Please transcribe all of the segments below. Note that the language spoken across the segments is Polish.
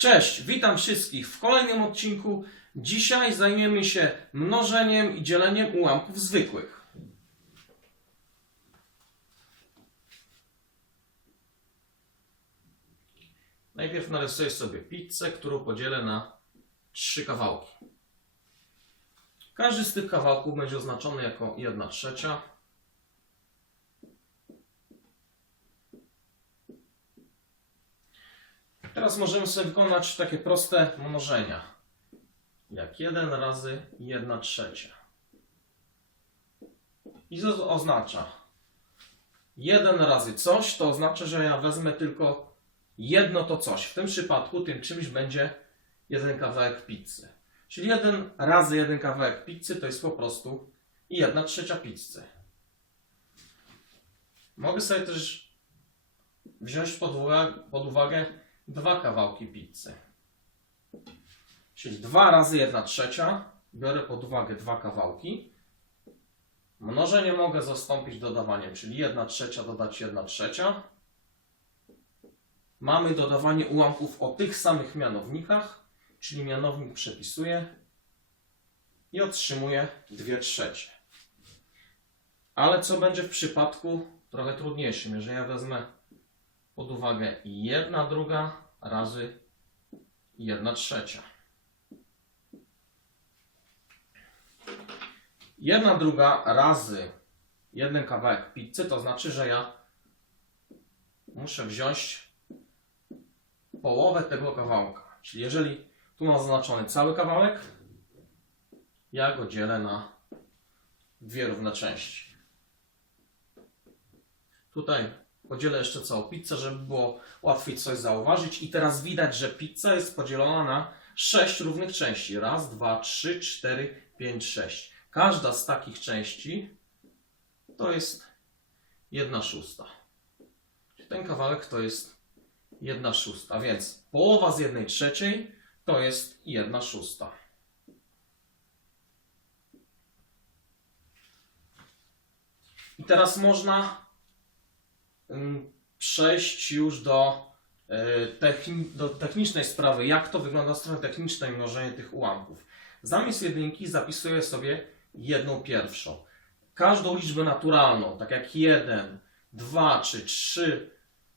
Cześć, witam wszystkich w kolejnym odcinku. Dzisiaj zajmiemy się mnożeniem i dzieleniem ułamków zwykłych. Najpierw narysuję sobie pizzę, którą podzielę na trzy kawałki. Każdy z tych kawałków będzie oznaczony jako 1 trzecia. Teraz możemy sobie wykonać takie proste mnożenia. Jak 1 razy 1 trzecia. I to oznacza 1 razy coś, to oznacza, że ja wezmę tylko jedno to coś. W tym przypadku tym czymś będzie jeden kawałek pizzy. Czyli 1 razy jeden kawałek pizzy to jest po prostu 1 trzecia pizzy. Mogę sobie też wziąć pod uwagę, pod uwagę dwa kawałki pizzy. Czyli 2 razy 1 trzecia. Biorę pod uwagę dwa kawałki. Mnożenie mogę zastąpić dodawaniem, czyli 1 trzecia dodać 1 trzecia. Mamy dodawanie ułamków o tych samych mianownikach, czyli mianownik przepisuję i otrzymuję 2 trzecie. Ale co będzie w przypadku trochę trudniejszym, jeżeli ja wezmę pod uwagę 1 druga razy 1 trzecia. 1 druga razy jeden kawałek pizzy to znaczy, że ja muszę wziąć połowę tego kawałka. Czyli jeżeli tu mam zaznaczony cały kawałek, ja go dzielę na dwie równe części. Tutaj podzielę jeszcze całą pizzę, żeby było łatwiej coś zauważyć. I teraz widać, że pizza jest podzielona na sześć równych części. Raz, dwa, trzy, cztery, pięć, sześć. Każda z takich części to jest jedna szósta. Czyli ten kawałek to jest jedna szósta, więc połowa z jednej trzeciej to jest jedna szósta. I teraz można przejść już do, y, techni- do technicznej sprawy, jak to wygląda od strony technicznej mnożenie tych ułamków. Zamiast jedynki zapisuję sobie jedną pierwszą. Każdą liczbę naturalną, tak jak 1, 2 czy 3,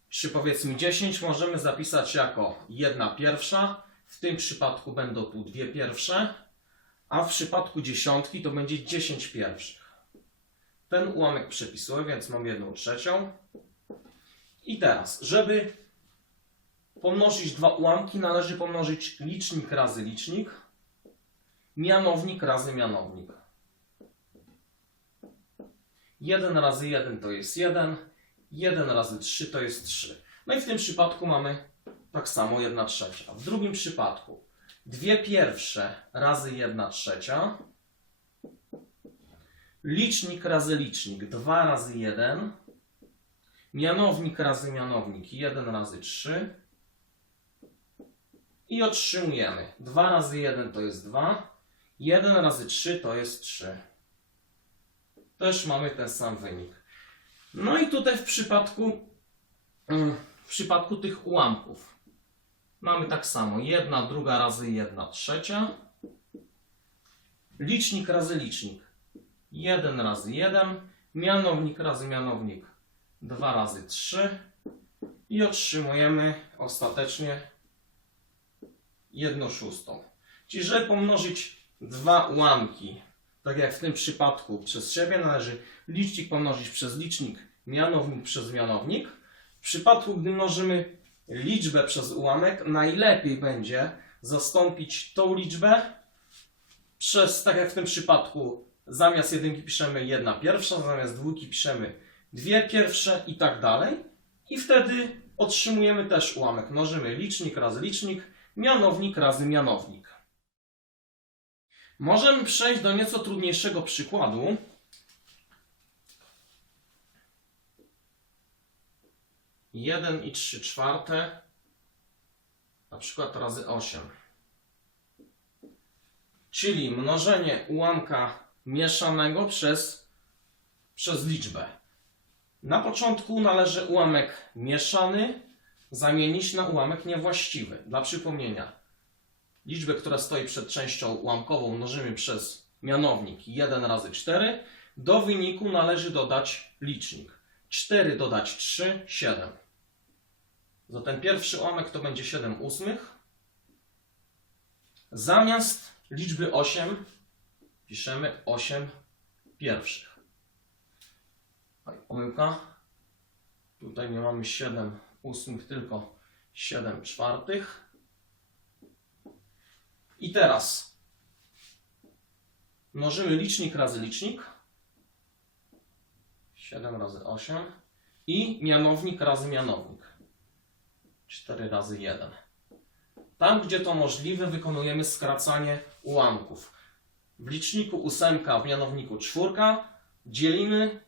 czy powiedzmy 10, możemy zapisać jako jedna pierwsza. W tym przypadku będą tu dwie pierwsze, a w przypadku dziesiątki to będzie 10 pierwszych. Ten ułamek przepisuję, więc mam jedną trzecią. I teraz, żeby pomnożyć dwa ułamki, należy pomnożyć licznik razy licznik, mianownik razy mianownik. 1 razy 1 to jest 1, 1 razy 3 to jest 3. No i w tym przypadku mamy tak samo 1 trzecia. W drugim przypadku dwie pierwsze razy 1 trzecia, licznik razy licznik 2 razy 1, mianownik razy mianownik 1 razy 3 i otrzymujemy 2 razy 1 to jest 2, 1 razy 3 to jest 3 też mamy ten sam wynik. No i tutaj w przypadku, mm, w przypadku tych ułamków mamy tak samo. Jedna druga razy jedna trzecia. Licznik razy licznik. 1 razy 1. Mianownik razy mianownik. 2 razy 3. I otrzymujemy ostatecznie 1 szóstą. Czyli żeby pomnożyć dwa ułamki tak jak w tym przypadku przez siebie należy licznik pomnożyć przez licznik, mianownik przez mianownik. W przypadku, gdy mnożymy liczbę przez ułamek, najlepiej będzie zastąpić tą liczbę przez, tak jak w tym przypadku, zamiast jedynki piszemy jedna pierwsza, zamiast dwójki piszemy dwie pierwsze i tak dalej. I wtedy otrzymujemy też ułamek. Mnożymy licznik razy licznik, mianownik razy mianownik. Możemy przejść do nieco trudniejszego przykładu. Jeden i trzy czwarte, na przykład razy 8. Czyli mnożenie ułamka mieszanego przez, przez liczbę. Na początku należy ułamek mieszany zamienić na ułamek niewłaściwy. Dla przypomnienia, liczbę, która stoi przed częścią ułamkową mnożymy przez mianownik 1 razy 4. Do wyniku należy dodać licznik. 4 dodać 3, 7. Zatem pierwszy ułamek to będzie 7 ósmych. Zamiast liczby 8 piszemy 8 pierwszych. Pomyłka. Tutaj nie mamy 7 ósmych, tylko 7 czwartych. I teraz mnożymy licznik razy licznik. 7 razy 8. I mianownik razy mianownik. 4 razy 1. Tam, gdzie to możliwe, wykonujemy skracanie ułamków. W liczniku ósemka, w mianowniku czwórka dzielimy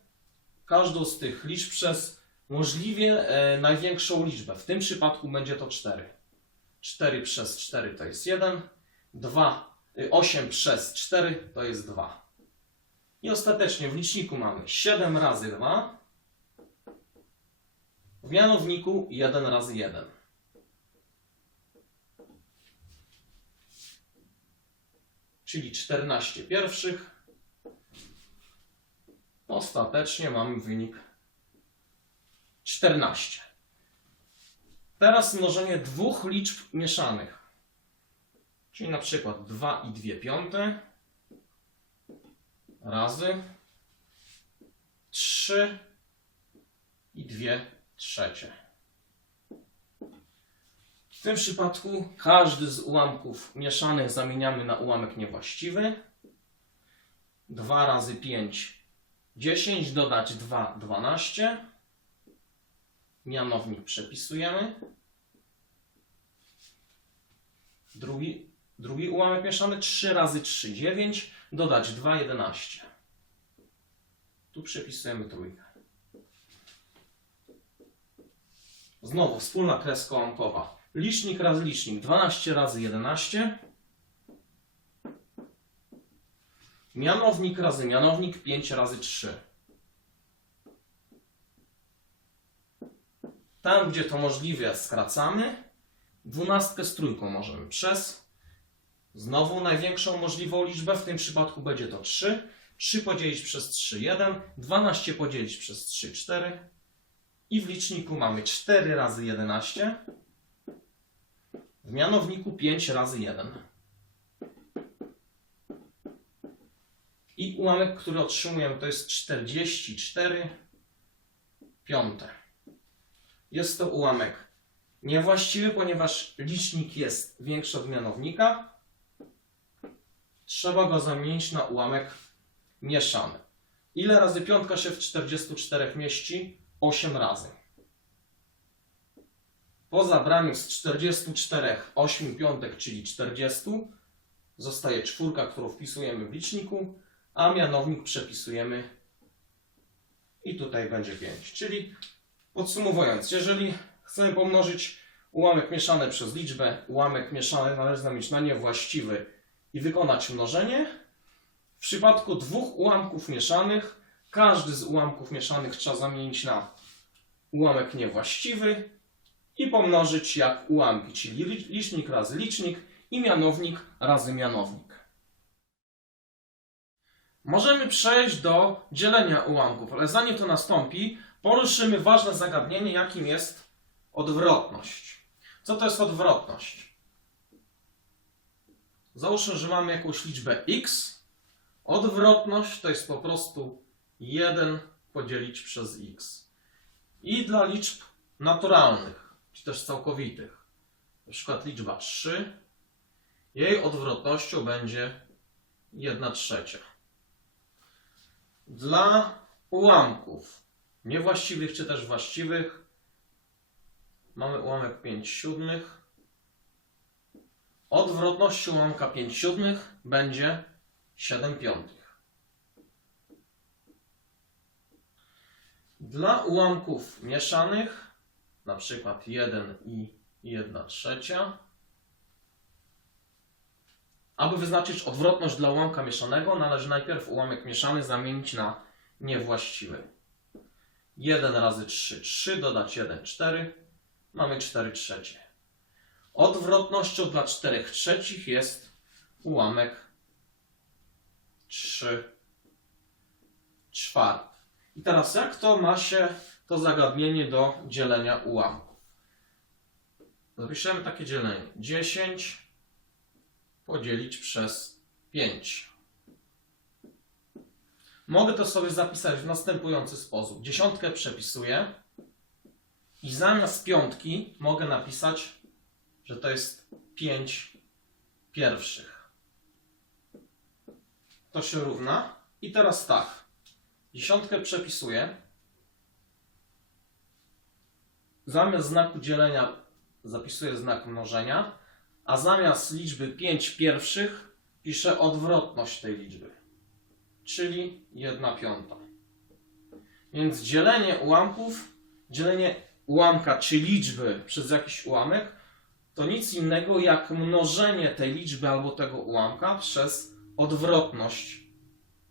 każdą z tych liczb przez możliwie e, największą liczbę. W tym przypadku będzie to 4. 4 przez 4 to jest 1. 2, y, 8 przez 4 to jest 2. I ostatecznie w liczniku mamy 7 razy 2. W mianowniku 1 razy 1. Czyli 14 pierwszych. Ostatecznie mamy wynik 14. Teraz mnożenie dwóch liczb mieszanych. Czyli na przykład 2 i 2 piąte razy 3 i 2 trzecie. W tym przypadku każdy z ułamków mieszanych zamieniamy na ułamek niewłaściwy. 2 razy 5 10 dodać 2 12. Mianownik przepisujemy. Drugi, drugi ułamek mieszany 3 razy 3 9 dodać 2 11. Tu przepisujemy trójkę. Znowu wspólna kreska ułamkowa. Licznik razy licznik 12 razy 11. Mianownik razy mianownik 5 razy 3. Tam, gdzie to możliwe, skracamy. Dwunastkę z trójką możemy przez. Znowu największą możliwą liczbę, w tym przypadku będzie to 3. 3 podzielić przez 3, 1. 12 podzielić przez 3, 4. I w liczniku mamy 4 razy 11. W mianowniku 5 razy 1. I ułamek, który otrzymujemy, to jest 44 piąte. Jest to ułamek niewłaściwy, ponieważ licznik jest większy od mianownika. Trzeba go zamienić na ułamek mieszany. Ile razy piątka się w 44 mieści? 8 razy. Po zabraniu z 44 8 piątek, czyli 40, zostaje czwórka, którą wpisujemy w liczniku, a mianownik przepisujemy i tutaj będzie 5. Czyli podsumowując, jeżeli chcemy pomnożyć ułamek mieszany przez liczbę, ułamek mieszany należy zamienić na niewłaściwy i wykonać mnożenie. W przypadku dwóch ułamków mieszanych, każdy z ułamków mieszanych trzeba zamienić na ułamek niewłaściwy i pomnożyć jak ułamki, czyli li- licznik razy licznik i mianownik razy mianownik. Możemy przejść do dzielenia ułamków, ale zanim to nastąpi, poruszymy ważne zagadnienie, jakim jest odwrotność. Co to jest odwrotność? Załóżmy, że mamy jakąś liczbę x. Odwrotność to jest po prostu 1 podzielić przez x. I dla liczb naturalnych, czy też całkowitych, na przykład liczba 3, jej odwrotnością będzie 1 trzecia. Dla ułamków niewłaściwych czy też właściwych mamy ułamek 5 siódmych. Odwrotnością ułamka 5 siódmych będzie 7 piątych. Dla ułamków mieszanych, na przykład 1 i 1 trzecia, aby wyznaczyć odwrotność dla ułamka mieszanego, należy najpierw ułamek mieszany zamienić na niewłaściwy. 1 razy 3, 3, dodać 1, 4. mamy 4 trzecie. Odwrotnością dla 4 trzecich jest ułamek 3 czwartych. I teraz jak to ma się to zagadnienie do dzielenia ułamków? Zapiszemy takie dzielenie. 10 podzielić przez 5. Mogę to sobie zapisać w następujący sposób. Dziesiątkę przepisuję i zamiast piątki mogę napisać, że to jest 5 pierwszych. To się równa. I teraz tak. Dziesiątkę przepisuję. Zamiast znaku dzielenia zapisuję znak mnożenia, a zamiast liczby 5 pierwszych piszę odwrotność tej liczby, czyli 1 piąta. Więc dzielenie ułamków, dzielenie ułamka czy liczby przez jakiś ułamek to nic innego jak mnożenie tej liczby albo tego ułamka przez odwrotność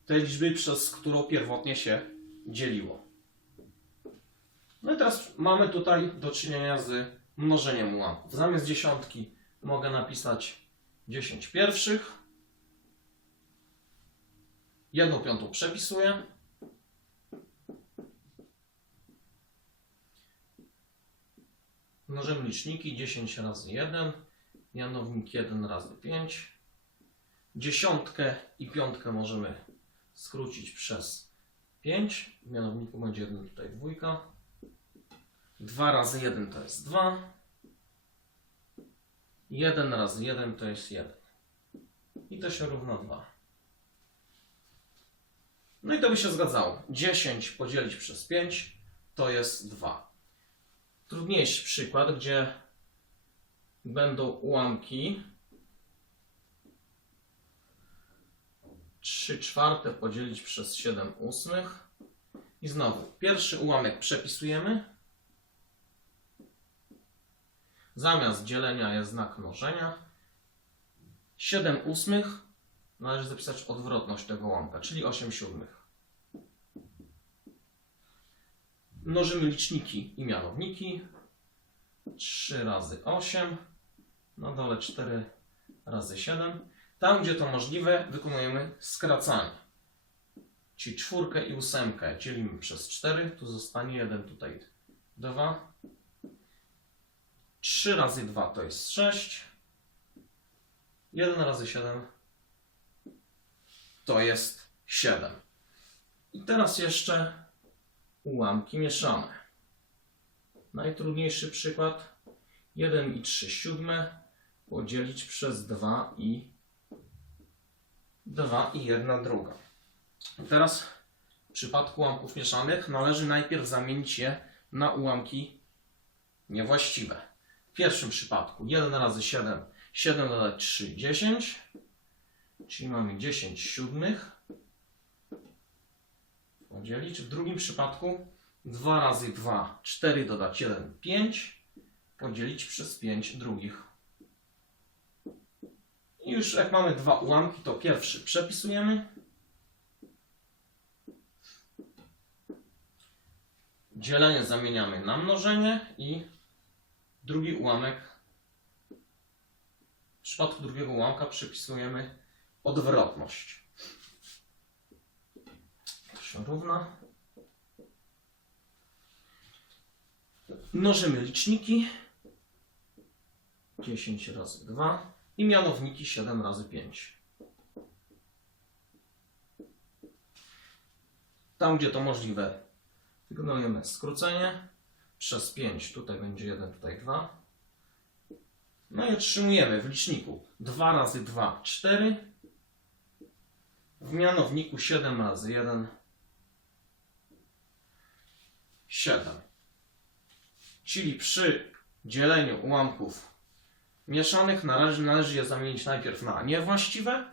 tej liczby, przez którą pierwotnie się dzieliło. No i teraz mamy tutaj do czynienia z mnożeniem ułamków. Zamiast dziesiątki mogę napisać 10 pierwszych. Jedną piątą przepisuję. Mnożymy liczniki 10 razy 1, mianownik 1 razy 5. Dziesiątkę i piątkę możemy skrócić przez 5. W mianowniku będzie 1 tutaj dwójka. 2 razy 1 to jest 2. 1 razy 1 to jest 1. I to się równa 2. No i to by się zgadzało. 10 podzielić przez 5 to jest 2. Trudniejszy przykład, gdzie będą ułamki 3 czwarte podzielić przez 7 ósmych. I znowu, pierwszy ułamek przepisujemy. Zamiast dzielenia jest znak mnożenia. 7 ósmych należy zapisać odwrotność tego ułamka, czyli 8 siódmych. Mnożymy liczniki i mianowniki. 3 razy 8. Na dole 4 razy 7. Tam, gdzie to możliwe, wykonujemy skracanie. Czyli czwórkę i ósemkę dzielimy przez 4. Tu zostanie 1, tutaj 2. 3 razy 2 to jest 6. 1 razy 7 to jest 7. I teraz jeszcze ułamki mieszane. Najtrudniejszy przykład. 1 i 3 siódme podzielić przez 2 i 2 i 1 druga. Teraz w przypadku ułamków mieszanych należy najpierw zamienić je na ułamki niewłaściwe. Pierwszym przypadku 1 razy 7, 7 dodać 3, 10. Czyli mamy 10 siódmych. Podzielić. W drugim przypadku 2 razy 2, 4 dodać 1, 5. Podzielić przez 5 drugich. I już jak mamy dwa ułamki, to pierwszy przepisujemy. Dzielenie zamieniamy na mnożenie drugi ułamek. W przypadku drugiego ułamka przypisujemy odwrotność. To się równa. Mnożymy liczniki. 10 razy 2 i mianowniki 7 razy 5. Tam, gdzie to możliwe, wykonujemy skrócenie przez 5. Tutaj będzie 1, tutaj 2. No i otrzymujemy w liczniku 2 razy 2, 4. W mianowniku 7 razy 1, 7. Czyli przy dzieleniu ułamków mieszanych należy, należy je zamienić najpierw na niewłaściwe,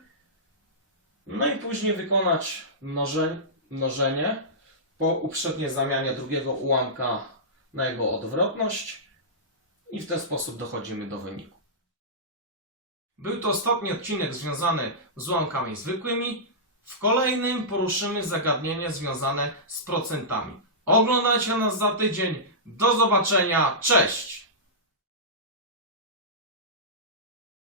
no i później wykonać mnoże, mnożenie po uprzedniej zamianie drugiego ułamka na jego odwrotność i w ten sposób dochodzimy do wyniku. Był to ostatni odcinek związany z ułamkami zwykłymi. W kolejnym poruszymy zagadnienie związane z procentami. Oglądajcie nas za tydzień. Do zobaczenia. Cześć!